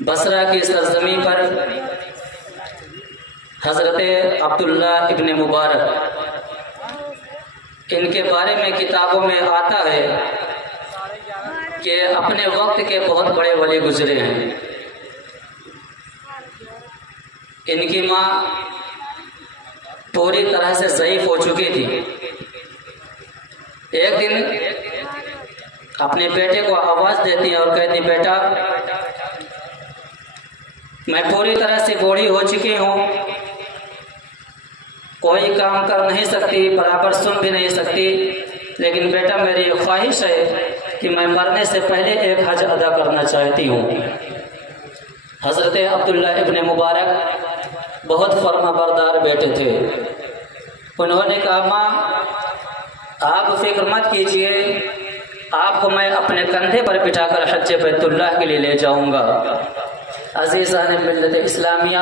بصرہ کی سرزمین پر حضرت عبداللہ ابن مبارک، ان کے بارے میں کتابوں میں آتا ہے کہ اپنے وقت کے بہت بڑے ولی گزرے ہیں۔ ان کی ماں پوری طرح سے ضعیف ہو چکی تھی۔ ایک دن اپنے بیٹے کو آواز دیتی ہیں اور کہتی، بیٹا میں پوری طرح سے بوڑھی ہو چکی ہوں، کوئی کام کر نہیں سکتی، برابر سن بھی نہیں سکتی، لیکن بیٹا میری خواہش ہے کہ میں مرنے سے پہلے ایک حج ادا کرنا چاہتی ہوں۔ حضرت عبداللہ ابن مبارک بہت فرما بردار بیٹے تھے۔ انہوں نے کہا، ماں آپ فکر مت کیجئے، آپ کو میں اپنے کندھے پر بٹھا کر حج بیت اللہ کے لیے لے جاؤں گا۔ عزیزان ملت اسلامیہ،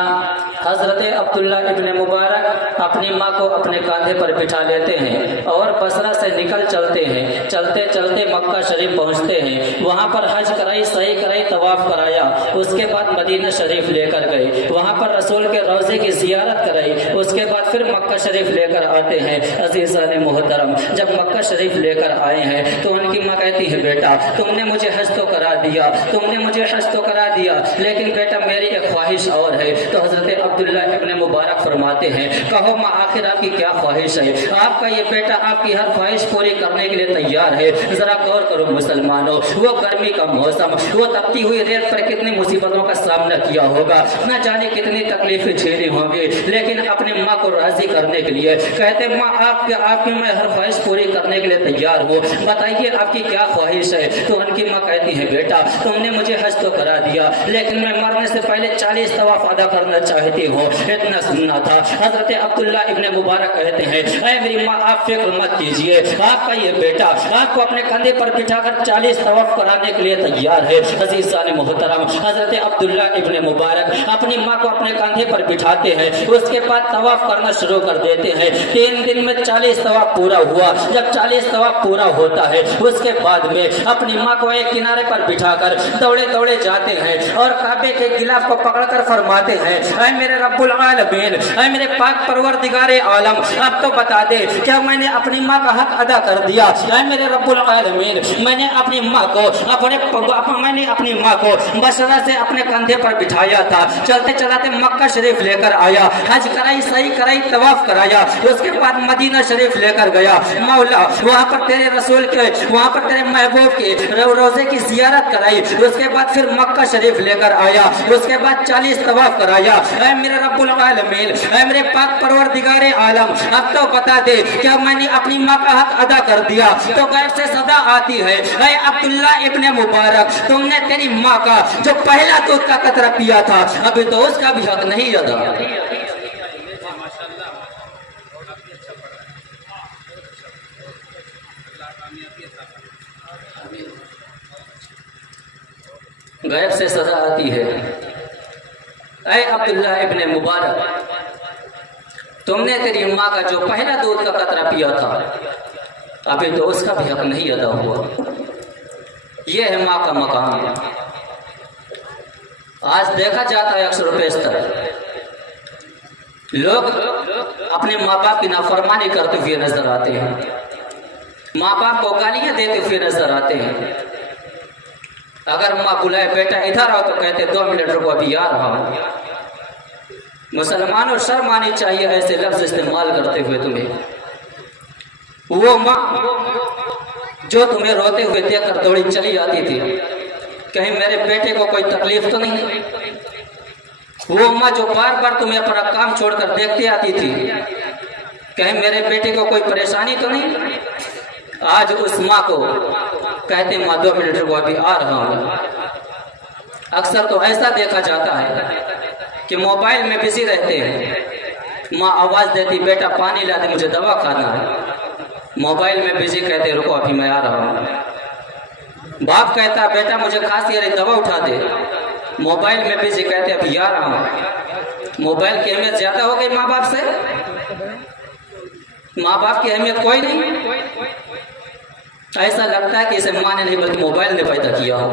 حضرت عبداللہ ابن مبارک اپنی ماں کو اپنے کاندھے پر بٹھا لیتے ہیں اور بصرہ سے نکل چلتے ہیں۔ چلتے چلتے مکہ شریف پہنچتے ہیں، وہاں پر حج کرائی، سعی کرائی، طواف کرایا، اس کے بعد مدینہ شریف لے کر گئے، وہاں پر رسول کے روضے کی زیارت کرائی، اس کے بعد پھر مکہ شریف لے کر آتے ہیں۔ عزیزان محترم، جب مکہ شریف لے کر آئے ہیں تو ان کی ماں کہتی ہے، بیٹا تم نے مجھے حج تو کرا دیا، تم نے مجھے حج تو کرا دیا، لیکن بیٹا میری ایک خواہش اور ہے۔ تو حضرت عبداللہ ابن مبارک فرماتے ہیں، کہو ماں آخر آپ کی کیا خواہش ہے؟ آپ کا یہ بیٹا آپ کی ہر خواہش پوری کرنے کے لیے تیار ہے۔ ذرا غور کرو مسلمانوں، وہ گرمی کا موسم، وہ تپتی ہوئی ریت پر کتنی مصیبتوں کا سامنا کیا ہوگا، نہ جانے کتنی تکلیفیں جھیلی ہوں گی، لیکن اپنی ماں کو راضی کرنے کے لیے کہتے، ماں آپ کی میں ہر خواہش پوری کرنے کے لیے تیار ہوں، بتائیے آپ کی کیا خواہش ہے؟ تو ان کی ماں کہتی ہے، بیٹا تم نے مجھے حج تو کرا دیا، لیکن میں مرنے سے پہلے 40 طواف ادا کرنا چاہتی ہوں، اتنا سننا تھا۔ حضرت عبداللہ ابن مبارک کہتے ہیں، اے میری ماں آپ فکر مت کیجئے، آپ کا یہ بیٹا آپ کو اپنے کندھے پر بٹھا کر 40 طواف کرانے کے لیے تیار ہے۔ عزیزان محترم، حضرت عبداللہ ابن مبارک اپنی ماں کو اپنے کندھے پر بٹھاتے ہیں، اس کے بعد طواف کرنا شروع کر دیتے ہیں۔ 3 دن میں 40 طواف پورا ہوا۔ جب 40 طواف پورا ہوتا ہے، اس کے بعد میں اپنی ماں کو ایک کنارے پر بٹھا کر دوڑے دوڑے جاتے ہیں اور کعبے کے غلاف کو پکڑ کر فرماتے ہیں، اے میرے رب العالمین، اے میرے پاک پروردگار عالم، اب تو بتا دے کیا میں نے اپنی ماں کا حق ادا کر دیا؟ اے میرے رب العالمین، میں نے اپنی ماں کو بصرہ سے اپنے کندھے پر بٹھایا تھا، چلتے چلاتے مکہ شریف لے کر آیا، حج کرائی، سعی کرائی، طواف کرایا، اس کے بعد مدینہ شریف لے کر گیا۔ مولا وہاں پر تیرے رسول کے، وہاں پر تیرے محبوب کے روزے کی زیارت کرائی، اس کے بعد پھر مکہ شریف لے کر آیا، اس کے بعد 40 طواف کرایا۔ اے میرے رب العالمین، اے میرے پاک پروردگار عالم، اب تو بتا دے کیا میں نے اپنی ماں کا حق ادا کر دیا؟ تو غیب سے صدا آتی ہے، اے عبداللہ ابن مبارک، تم نے تیری ماں کا جو پہلا دودھ کا قطرہ پیا تھا ابھی تو اس کا بھی حق نہیں ادا۔ غیب سے صدا آتی ہے، اے عبداللہ ابن مبارک، تم نے تیری ماں کا جو پہلا دودھ کا قطرہ پیا تھا ابھی تو اس کا بھی حق نہیں ادا ہوا۔ یہ ہے ماں کا مقام۔ آج دیکھا جاتا ہے اکثر و بیشتر لوگ اپنے ماں باپ کی نافرمانی کرتے ہوئے نظر آتے ہیں، ماں باپ کو گالیاں دیتے ہوئے نظر آتے ہیں۔ اگر ماں بلائے بیٹا ادھر آؤ تو کہتے 2 منٹ رکو ابھی آ رہا ہوں۔ مسلمانوں شرم آنی چاہیے ایسے لفظ استعمال کرتے ہوئے تمہیں۔ وہ ماں جو تمہیں روتے ہوئے دیکھ کر دوڑی چلی آتی تھی، کہیں میرے بیٹے کو کوئی تکلیف تو نہیں؟ وہ ماں جو بار بار تمہیں اپنا کام چھوڑ کر دیکھتی آتی تھی، کہیں میرے بیٹے کو کوئی پریشانی تو نہیں؟ آج اس ماں کو کہتے ماں 2 منٹ رکو ابھی آ رہا ہوں۔ اکثر تو ایسا دیکھا جاتا ہے کہ موبائل میں بزی رہتے ہیں، ماں آواز دیتی بیٹا پانی لا دے مجھے دوا کھانا ہے، موبائل میں بزی کہتے رکو ابھی میں آ رہا ہوں۔ باپ کہتا بیٹا مجھے کھانسی آ رہی دوا اٹھا دے، موبائل میں بزی کہتے ابھی آ رہا ہوں۔ موبائل کی اہمیت زیادہ ہو گئی ماں باپ سے؟ ماں باپ کی اہمیت کوئی نہیں؟ ایسا لگتا ہے کہ اسے ماں نے نہیں بلکہ موبائل نے پیدا کیا ہو۔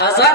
1000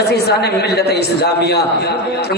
عزیزان ملت اسلامیہ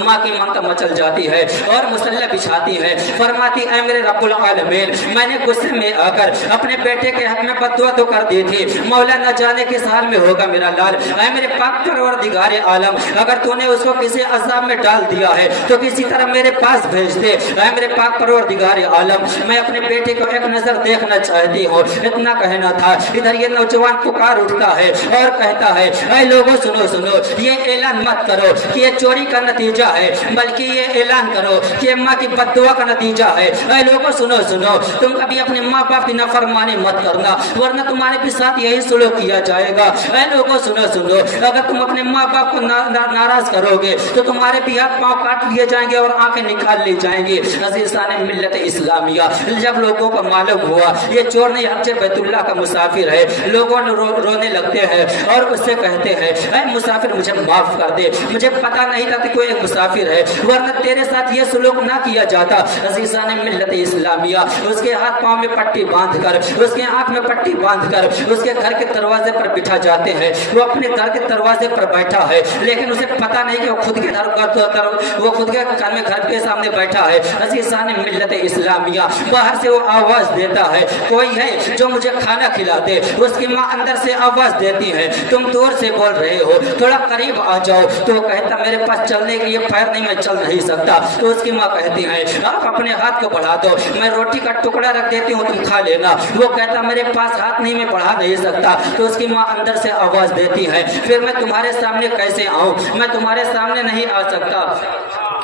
ماں کی ممتا مچل جاتی ہے اور مسلح بچھاتی ہے، فرماتی اے میرے رب العالمین میں نے غصے میں آ کر اپنے بیٹے کے حق میں بد دعا تو کر دی تھی، مولا نہ جانے کس حال میں ہوگا میرا لال، اے میرے پاک پروردگار عالم اگر تو نے اس کو کسی عذاب میں ڈال دیا ہے تو کسی طرح میرے پاس بھیج دے، اے میرے پاک پروردگار عالم میں اپنے بیٹے کو ایک نظر دیکھنا چاہتی ہوں۔ اتنا کہنا تھا، ادھر یہ نوجوان پکار اٹھتا ہے اور کہتا ہے اے لوگوں سنو سنو، یہ اعلان مت کرو کہ یہ چوری کا نتیجہ ہے، بلکہ یہ اعلان کرو کہ ماں کی بد دعا کا نتیجہ ہے۔ اے لوگوں سنو سنو، تم کبھی اپنے ماں باپ کی نافرمانی مت کرنا ورنہ تمہارے بھی ساتھ یہی سلوک کیا جائے گا۔ اے لوگوں سنو سنو، اگر تم اپنے ماں باپ کو ناراض کرو گے تو تمہارے بھی ہاتھ پاؤں کاٹ لیے جائیں گے اور آنکھیں نکال لی جائیں گی۔ عزیزان ملت اسلامیہ جب لوگوں کو معلوم ہوا یہ چور نہیں حج بیت اللہ کا مسافر ہے، لوگوں نے رونے لگتے ہیں اور اس سے کہتے ہیں اے مسافر مجھے معاف کر دے، مجھے پتا نہیں تھا کہ کوئی ایک مسافر ہے ورنہ تیرے ساتھ یہ سلوک نہ کیا جاتا۔ عزیزان ملت اسلامیہ اس کے ہاتھ پاؤں میں پٹی باندھ کر، اس کے آنکھ میں پٹی باندھ کر اس کے گھر کے دروازے پر بٹھا جاتے ہیں۔ وہ اپنے گھر کے دروازے پر بیٹھا ہے لیکن اسے پتا نہیں کہ وہ خود کے گھر کے سامنے بیٹھا ہے۔ عزیزان ملت اسلامیہ باہر سے وہ آواز دیتا ہے کوئی ہے جو مجھے کھانا کھلا دے، اس کی ماں اندر سے آواز دیتی ہے تم دور سے بول رہے ہو، تھوڑا قریب آ جاؤ، تو وہ کہتا میرے پاس چلنے کے لیے پیر نہیں، میں چل نہیں سکتا، تو اس کی ماں کہتی ہے آپ اپنے ہاتھ کو بڑھا دو، میں روٹی کا ٹکڑا رکھ دیتی ہوں تم کھا لینا، وہ کہتا میرے پاس ہاتھ نہیں، میں بڑھا نہیں سکتا، تو اس کی ماں اندر سے آواز دیتی ہے پھر میں تمہارے سامنے کیسے آؤں، میں تمہارے سامنے نہیں آ سکتا،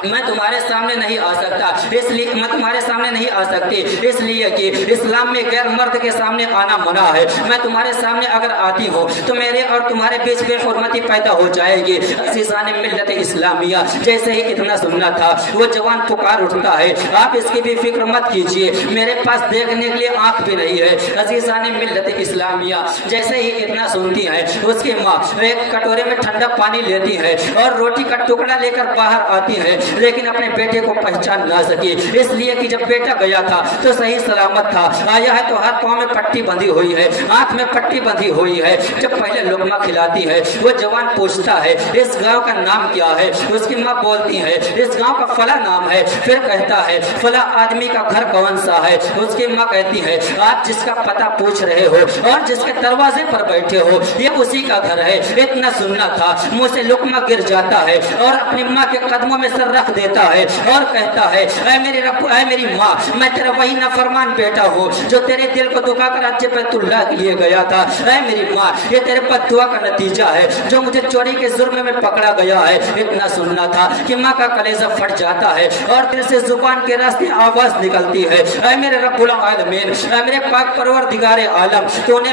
میں تمہارے سامنے نہیں آ سکتا، اس لیے میں تمہارے سامنے نہیں آ سکتی، اس لیے کہ اسلام میں غیر مرد کے سامنے آنا منع ہے، میں تمہارے سامنے اگر آتی ہوں تو میرے اور تمہارے بیچ بے حرمتی پیدا ہو جائے گی۔ عزیزان ملت اسلامیہ جیسے ہی اتنا سننا تھا وہ جوان پکار اٹھتا ہے آپ اس کی بھی فکر مت کیجیے، میرے پاس دیکھنے کے لیے آنکھ بھی نہیں ہے۔ عزیزان ملت اسلامیہ جیسے ہی اتنا سنتی ہے اس کی ماں ایک کٹورے میں ٹھنڈا پانی لیتی ہے اور روٹی کا ٹکڑا لے کر باہر آتی ہے لیکن اپنے بیٹے کو پہچان نہ سکی، اس لیے کہ جب بیٹا گیا تھا تو صحیح سلامت تھا، آیا ہے تو ہاتھ پاؤں میں پٹی بندھی ہوئی ہے، آنکھ میں پٹی بندھی ہوئی ہے۔ جب پہلے لقمہ کھلاتی ہے وہ جوان پوچھتا ہے اس گاؤں کا نام کیا ہے، اس کی ماں بولتی ہے اس گاؤں کا فلاں نام ہے، پھر کہتا ہے فلاں آدمی کا گھر کون سا ہے، اس کی ماں کہتی ہے آپ جس کا پتہ پوچھ رہے ہو اور جس کے دروازے پر بیٹھے ہو یہ اسی کا گھر ہے۔ اتنا سننا تھا منہ سے لقمہ گر جاتا ہے اور اپنی ماں کے قدموں میں سر رکھ دیتا ہے اور کہتا ہے اے میرے رب، اے میری ماں، میں تیرا وہی نافرمان بیٹا ہوں جو تیرے دل کو دکھا کر حج بیت اللہ کے لیے گیا تھا، اے میری ماں یہ تیرے بد دعا کا نتیجہ ہے جو مجھے چوری کے جرم میں پکڑا گیا ہے۔ اتنا سننا تھا کہ ماں کا کلیجہ پھٹ جاتا ہے اور دل سے زبان کے راستے آواز نکلتی ہے اے میرے رب العالمین، اے میرے پاک پروردگار عالم، تو نے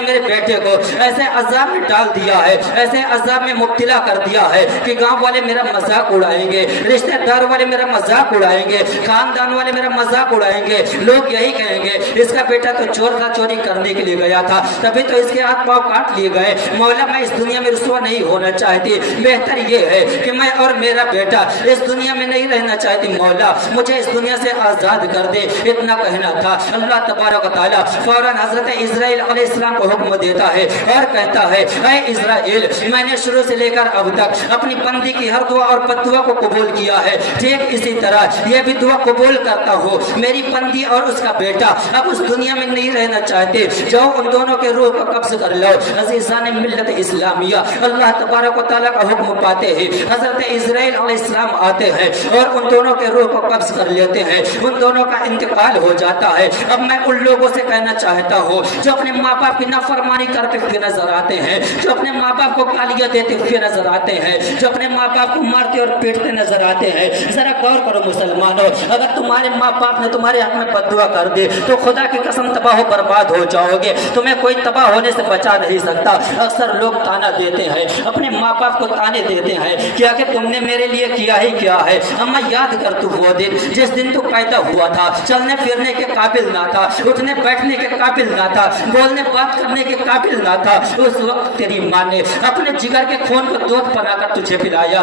میرے بیٹے کو ایسے عذاب میں ڈال دیا ہے، ایسے عذاب میں مبتلا کر دیا ہے کہ گاؤں والے میرا مذاق اڑائیں گے، رشتہ دار والے میرا مذاق اڑائیں گے، خاندان والے میرا مذاق اڑائیں گے، لوگ یہی کہیں گے اس کا بیٹا تو چور تھا، چوری کرنے کے لیے گیا تھا تبھی تو اس کے ہاتھ پاؤں کاٹ لیے گئے۔ مولا میں اس دنیا میں رسوا نہیں ہونا چاہتی، بہتر یہ ہے کہ میں اور میرا بیٹا اس دنیا میں نہیں رہنا چاہتی، مولا مجھے اس دنیا سے آزاد کر دے۔ اتنا کہنا تھا اللہ تبارک و تعالی فوراً حضرت اسرائیل علیہ السلام کو حکم دیتا ہے اور کہتا ہے اے اسرائیل، میں نے شروع سے لے کر اب تک اپنی بندی کی ہر دعا اور بد دعا کو قبول کیا ہے، ٹھیک اسی طرح یہ بھی دعا قبول کرتا ہوں میری بندی اور اس کا بیٹا اب اس دنیا میں نہیں رہنا چاہتے، جاؤ ان دونوں کے روح کو قبض کر لو۔ عزیزان ملت اسلامیہ اللہ تبارک و تعالیٰ کا حکم پاتے ہیں حضرت اسرائیل علیہ السلام آتے ہیں اور ان دونوں کے روح کو قبض کر لیتے ہیں، ان دونوں کا انتقال ہو جاتا ہے۔ اب میں ان لوگوں سے کہنا چاہتا ہوں جو اپنے ماں باپ کی نافرمانی کرتے ہوئے نظر آتے ہیں، جو اپنے ماں باپ کو گالیاں دیتے ہوئے نظر آتے ہیں، جو اپنے ماں باپ کو مارتے اور پیٹتے نظر آتے ہیں، ذرا غور کرو مسلمانوں، اگر تمہارے ماں باپ نے تمہارے حق میں بد دعا کر دی تو خدا کی قسم تباہ و برباد ہو جاؤ گے، تمہیں کوئی تباہ ہونے سے بچا نہیں سکتا۔ اکثر لوگ تانا دیتے ہیں، اپنے ماں باپ کو تانے دیتے ہیں کیا کہ تم نے میرے لیے کیا ہی کیا ہے، اما یاد کر تو وہ دن جس دن تو پیدا ہوا تھا، چلنے پھرنے کے قابل نہ تھا، اٹھنے بیٹھنے کے قابل نہ تھا، بولنے بات کرنے کے قابل نہ تھا، اس وقت تیری ماں نے اپنے جگر کے خون کو دودھ بنا کر تجھے پلایا،